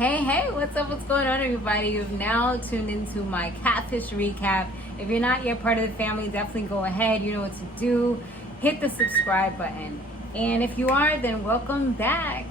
Hey, what's up? What's going on, everybody? You've now tuned into my Catfish recap. If you're not yet part of the family, definitely go ahead. You know what to do. Hit the subscribe button. And if you are, then welcome back.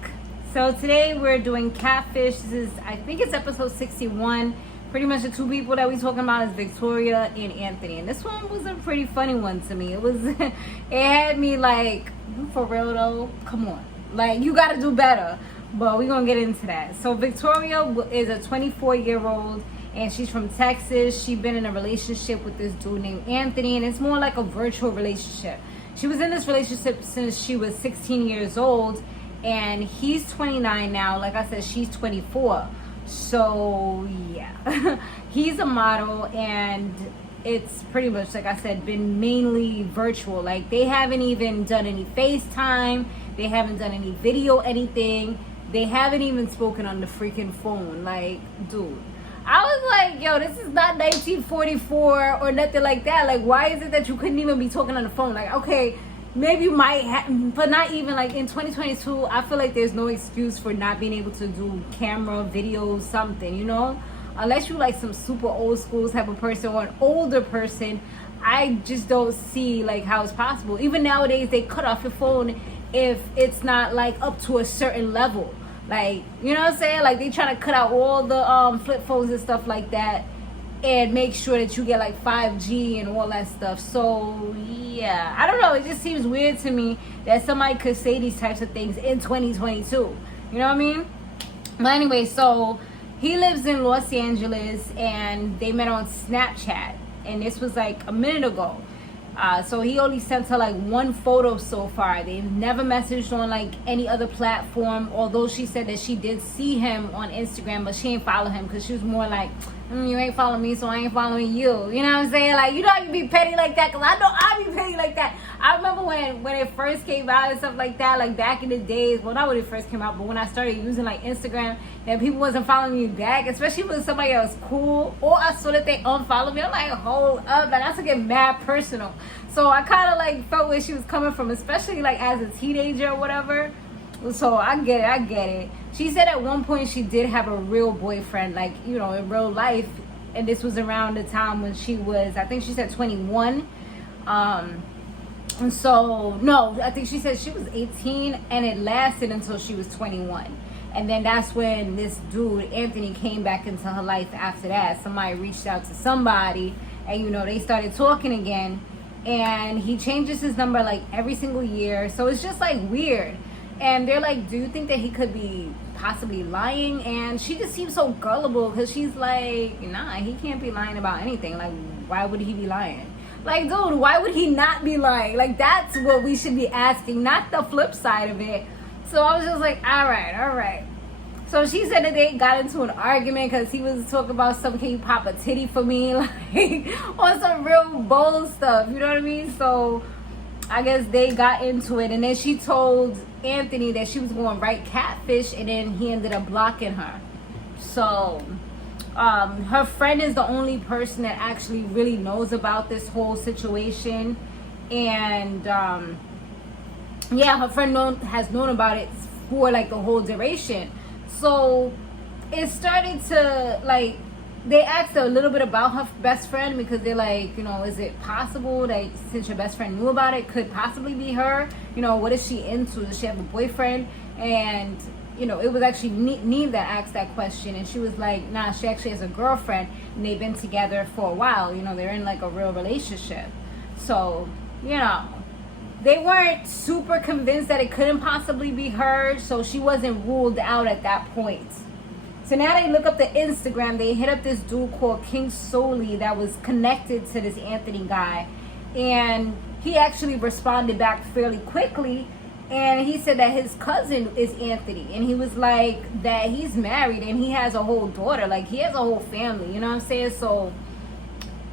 So today we're doing Catfish. This is, I think it's episode 61. Pretty much the two people that we're talking about is Victoria and Anthony. And this one was a pretty funny one to me. It had me like, for real though, come on. Like, you gotta do better. But we're going to get into that. So Victoria is a 24-year-old, and she's from Texas. She's been in a relationship with this dude named Anthony, and it's more like a virtual relationship. She was in this relationship since she was 16 years old, and he's 29 now. Like I said, she's 24. So, yeah. He's a model, and it's pretty much, like I said, been mainly virtual. Like, they haven't even done any FaceTime. They haven't done any video, anything. They haven't even spoken on the freaking phone. Like, dude. I was like, yo, this is not 1944 or nothing like that. Like, why is it that you couldn't even be talking on the phone? Like, okay, maybe you might have, but not even, like, in 2022, I feel like there's no excuse for not being able to do camera, video, something, you know? Unless you like some super old school type of person or an older person, I just don't see, like, how it's possible. Even nowadays, they cut off your phone if it's not, like, up to a certain level. Like, you know what I'm saying? Like, they try to cut out all the flip phones and stuff like that and make sure that you get, like, 5G and all that stuff. So, yeah. I don't know. It just seems weird to me that somebody could say these types of things in 2022. You know what I mean? But anyway, so he lives in Los Angeles, and they met on Snapchat. And this was, like, a minute ago. So he only sent her like one photo so far. They've never messaged on like any other platform, although she said that she did see him on Instagram, but she ain't follow him because she was more like, you ain't following me, so I ain't following you. You know what I'm saying? Like, you know how you be petty like that? Because I know I be petty like that. I remember when it first came out and stuff like that, like back in the days, well, not when it first came out, but when I started using like Instagram and people wasn't following me back, especially when somebody else cool, or I saw that they unfollowed me, I'm like, hold up, like, that's to get mad personal. So I kind of like felt where she was coming from, especially like as a teenager or whatever. So I get it. She said at one point she did have a real boyfriend, like, you know, in real life. And this was around the time when she was, I think she said 21. And so, no, I think she said she was 18 and it lasted until she was 21. And then that's when this dude, Anthony, came back into her life after that. Somebody reached out to somebody and, you know, they started talking again. And he changes his number like every single year. So it's just like weird. And they're like, do you think that he could be possibly lying? And she just seems so gullible because she's like, nah, he can't be lying about anything. Like, why would he be lying? Like, dude, why would he not be lying? Like, that's what we should be asking, not the flip side of it. So I was just like, all right. So she said that they got into an argument because he was talking about something, can you pop a titty for me? Like, on some real bold stuff, you know what I mean? So I guess they got into it, and then she told Anthony that she was going to write Catfish, and then he ended up blocking her. So her friend is the only person that actually really knows about this whole situation. And yeah, her friend has known about it for like the whole duration. So it started to, like, they asked her a little bit about her best friend because they're like, you know, is it possible that since your best friend knew about it, could possibly be her? You know, what is she into? Does she have a boyfriend? And, you know, it was actually Neve that asked that question. And she was like, nah, she actually has a girlfriend and they've been together for a while. You know, they're in like a real relationship. So, you know, they weren't super convinced that it couldn't possibly be her. So she wasn't ruled out at that point. So now they look up the Instagram. They hit up this dude called King Soli that was connected to this Anthony guy. And he actually responded back fairly quickly. And he said that his cousin is Anthony. And he was like that he's married and he has a whole daughter. Like, he has a whole family. You know what I'm saying? So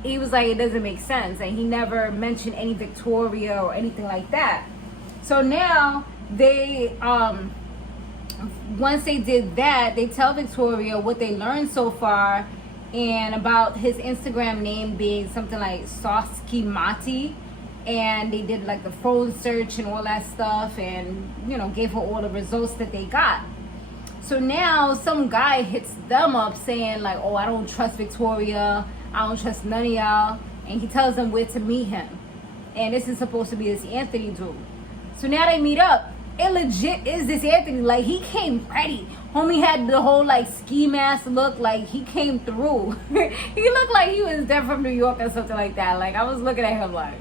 he was like, it doesn't make sense. And he never mentioned any Victoria or anything like that. So now they once they did that, they tell Victoria what they learned so far and about his Instagram name being something like Sosky Mati. And they did like the phone search and all that stuff and, you know, gave her all the results that they got. So now some guy hits them up saying like, oh, I don't trust Victoria, I don't trust none of y'all, and he tells them where to meet him. And this is supposed to be this Anthony dude. So now they meet up. It legit is this Anthony. Like, he came ready. Homie had the whole like ski mask look, like he came through. He looked like he was there from New York or something like that. Like, I was looking at him like,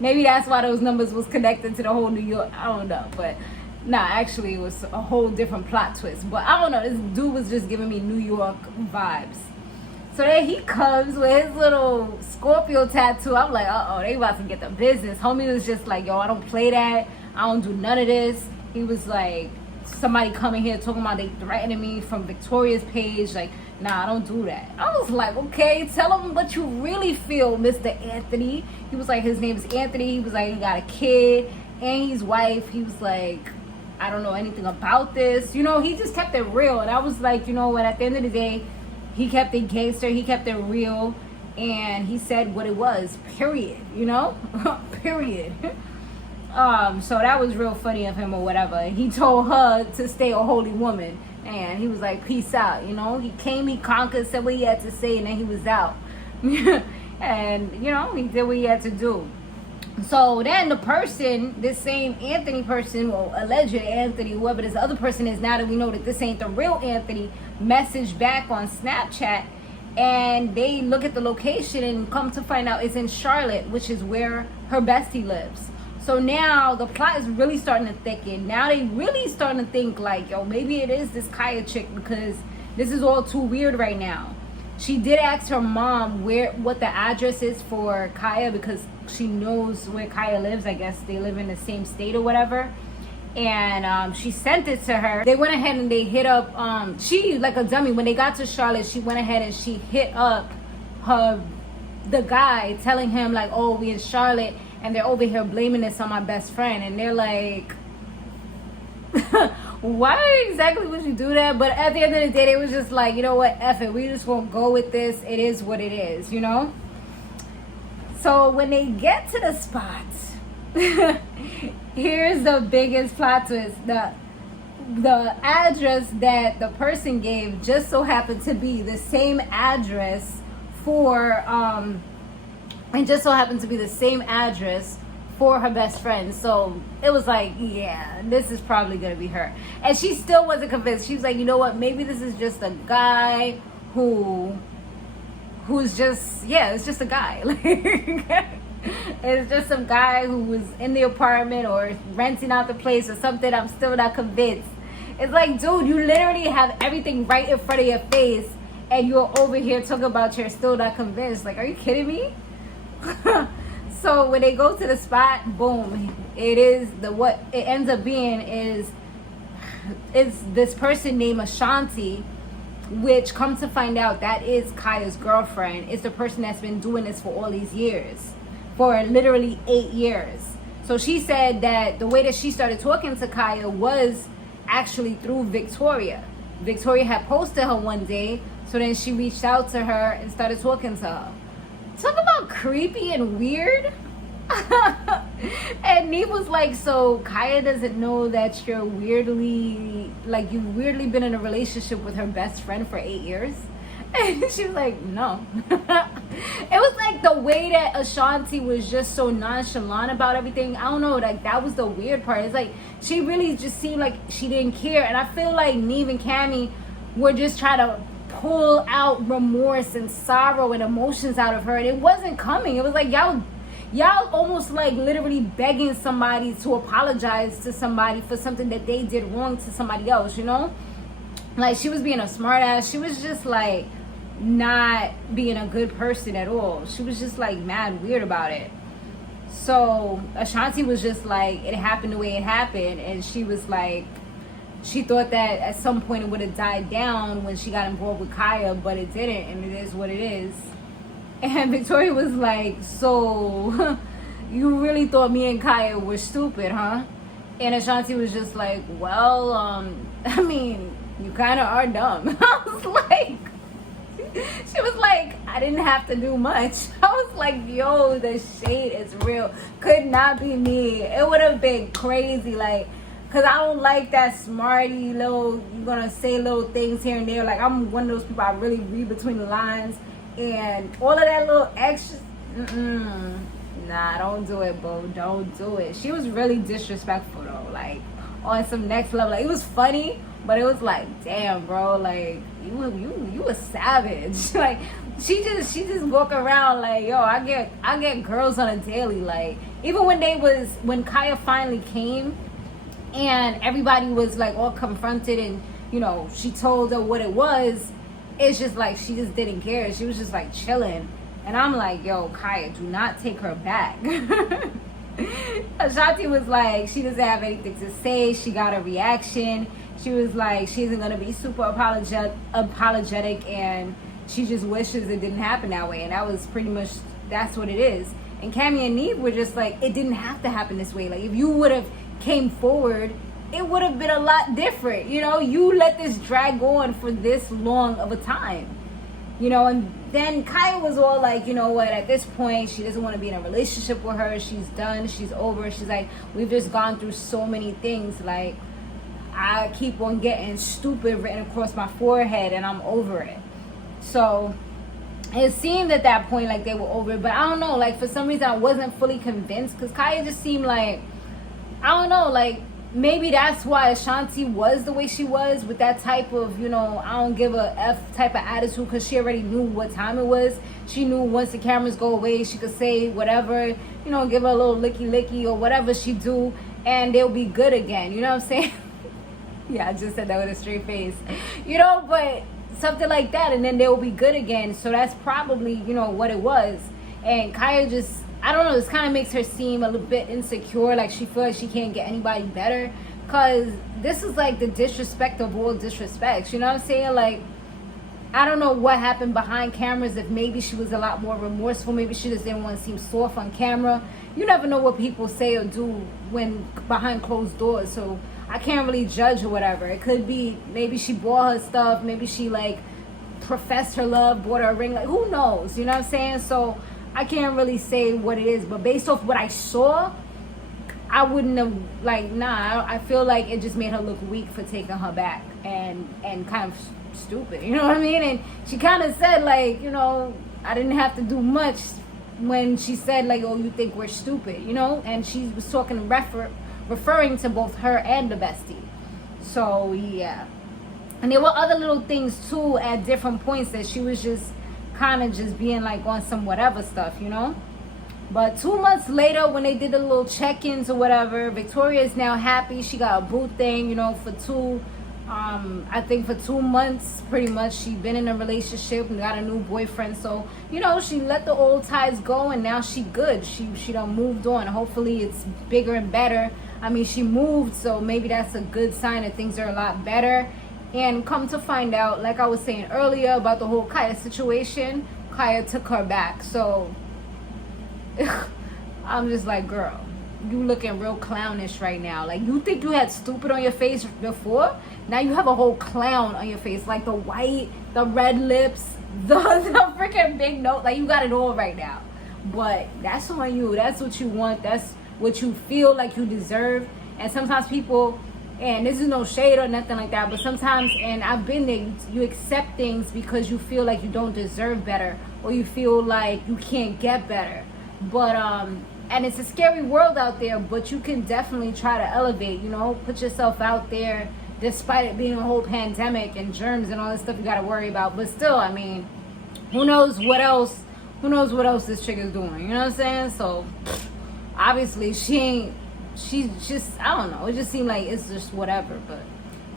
maybe that's why those numbers was connected to the whole New York. I don't know, but nah, actually it was a whole different plot twist. But I don't know, this dude was just giving me New York vibes. So then he comes with his little Scorpio tattoo. I'm like, uh-oh, they about to get the business. Homie was just like, yo, I don't play that. I don't do none of this. He was like, somebody coming here talking about they threatening me from Victoria's page. Like, nah, I don't do that. I was like, okay, tell him what you really feel, Mr. Anthony. He was like, his name is Anthony. He was like, he got a kid and he's wife. He was like, I don't know anything about this. You know, he just kept it real. And I was like, you know what, at the end of the day, he kept it gangster. He kept it real. And he said what it was, period. You know? Period. So that was real funny of him or whatever. And he told her to stay a holy woman. And he was like, peace out. You know? He came, he conquered, said what he had to say, and then he was out. And, you know, he did what he had to do. So then the person, this same Anthony person, well, alleged Anthony, whoever this other person is, now that we know that this ain't the real Anthony, messaged back on Snapchat, and they look at the location and come to find out it's in Charlotte, which is where her bestie lives. So now the plot is really starting to thicken. Now they really starting to think like, yo, maybe it is this Kaya chick, because this is all too weird right now. She did ask her mom what the address is for Kaya, because she knows where Kaya lives. I guess they live in the same state or whatever. And she sent it to her. They went ahead and they hit up, she, like a dummy, when they got to Charlotte, she went ahead and she hit up the guy, telling him like, oh, we in Charlotte, and they're over here blaming this on my best friend. And they're like, why exactly would you do that? But at the end of the day, they was just like, you know what, F it, we just won't go with this. It is what it is, you know? So when they get to the spot, here's the biggest plot twist. The address that the person gave just so happened to be the same address for and just so happened to be the same address for her best friend. So it was like, yeah, this is probably gonna be her. And she still wasn't convinced. She was like, you know what, maybe this is just a guy who's just, yeah, it's just a guy. Like, it's just some guy who was in the apartment or renting out the place or something. I'm still not convinced. It's like, dude, you literally have everything right in front of your face, and you're over here talking about you're still not convinced. Like, are you kidding me? So when they go to the spot, boom, it is what it ends up being is this person named Ashanti, which comes to find out that is Kaya's girlfriend. It's the person that's been doing this for all these years, for literally 8 years. So she said that the way that she started talking to Kaya was actually through Victoria. Victoria had posted her one day, so then she reached out to her and started talking to her. Talk about creepy and weird. And Nee was like, so Kaya doesn't know that you've weirdly been in a relationship with her best friend for 8 years? And she was like, no. It was like the way that Ashanti was just so nonchalant about everything. I don't know, like that was the weird part. It's like she really just seemed like she didn't care. And I feel like Neve and Kamie were just trying to pull out remorse and sorrow and emotions out of her, and it wasn't coming. It was like y'all almost like literally begging somebody to apologize to somebody for something that they did wrong to somebody else, you know? Like, she was being a smart ass. She was just like not being a good person at all. She was just like mad weird about it. So Ashanti was just like, it happened the way it happened, and she was like, she thought that at some point it would have died down when she got involved with Kaya, but it didn't, and it is what it is. And Victoria was like, so you really thought me and Kaya were stupid, huh? And Ashanti was just like, well, I mean, you kind of are dumb. I was like, she was like, I didn't have to do much. I was like, yo, the shade is real. Could not be me. It would have been crazy, like, Cause I don't like that smarty little, you're gonna say little things here and there. Like, I'm one of those people, I really read between the lines. And all of that little extra, nah, don't do it, bro. Don't do it. She was really disrespectful though, like on some next level. Like, it was funny, but it was like, damn, bro, like you a savage. Like, she just walk around like, yo, I get girls on a daily. Like, even when Kaya finally came and everybody was like all confronted and, you know, she told her what it was, it's just like she just didn't care. She was just like chilling. And I'm like, yo, Kaya, do not take her back. Ashanti was like, she doesn't have anything to say. She got a reaction. She was like, she isn't going to be super apologetic, and she just wishes it didn't happen that way. And that was pretty much, that's what it is. And Kamie and Neve were just like, it didn't have to happen this way. Like, if you would have came forward, it would have been a lot different. You know, you let this drag on for this long of a time. You know, and then Kaya was all like, you know what, at this point, she doesn't want to be in a relationship with her. She's done. She's over. She's like, we've just gone through so many things. Like, I keep on getting stupid written across my forehead, and I'm over it. So it seemed at that point like they were over it. But I don't know. Like, for some reason, I wasn't fully convinced, because Kaya just seemed like, I don't know, like, maybe that's why Ashanti was the way she was, with that type of, you know, I don't give a F type of attitude, because she already knew what time it was. She knew once the cameras go away, she could say whatever, you know, give her a little licky or whatever she do, and they'll be good again. You know what I'm saying? Yeah, I just said that with a straight face. You know, but something like that, and then they'll be good again. So that's probably, you know, what it was. And Kaya just, I don't know, this kind of makes her seem a little bit insecure, like she feels like she can't get anybody better, because this is like the disrespect of all disrespects, you know what I'm saying? Like, I don't know what happened behind cameras, if maybe she was a lot more remorseful, maybe she just didn't want to seem soft on camera. You never know what people say or do when behind closed doors, so I can't really judge or whatever. It could be, maybe she bought her stuff, maybe she like professed her love, bought her a ring, like who knows, you know what I'm saying? So I can't really say what it is, but based off what I saw, I wouldn't have, like, nah, I feel like it just made her look weak for taking her back, and kind of stupid, you know what I mean? And she kind of said, like, you know, I didn't have to do much when she said, like, oh, you think we're stupid, you know? And she was talking, referring to both her and the bestie. So, yeah. And there were other little things, too, at different points that she was just kind of just being like on some whatever stuff, you know. But 2 months later, when they did the little check-ins or whatever, Victoria is now happy. She got a boo thing, you know, I think for 2 months pretty much she been in a relationship and got a new boyfriend. So, you know, she let the old ties go, and now she good. She done moved on. Hopefully it's bigger and better. I mean, she moved, so maybe that's a good sign that things are a lot better. And come to find out, like I was saying earlier about the whole Kaya situation, Kaya took her back. So I'm just like, girl, you looking real clownish right now. Like, you think you had stupid on your face before? Now you have a whole clown on your face. Like the white, the red lips, the freaking big nose. Like, you got it all right now. But that's on you. That's what you want. That's what you feel like you deserve. And sometimes people, and this is no shade or nothing like that, but sometimes, and I've been there, you accept things because you feel like you don't deserve better, or you feel like you can't get better. But and it's a scary world out there, but you can definitely try to elevate, you know, put yourself out there, despite it being a whole pandemic and germs and all this stuff you got to worry about. But still, I mean, who knows what else this chick is doing, you know what I'm saying? So obviously she's just, I don't know, it just seemed like it's just whatever. But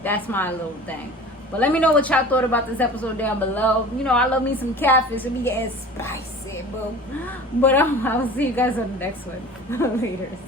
that's my little thing. But let me know what y'all thought about this episode down below. You know, I love me some catfish. It be getting spicy, boo. But I'll see you guys on the next one. Later.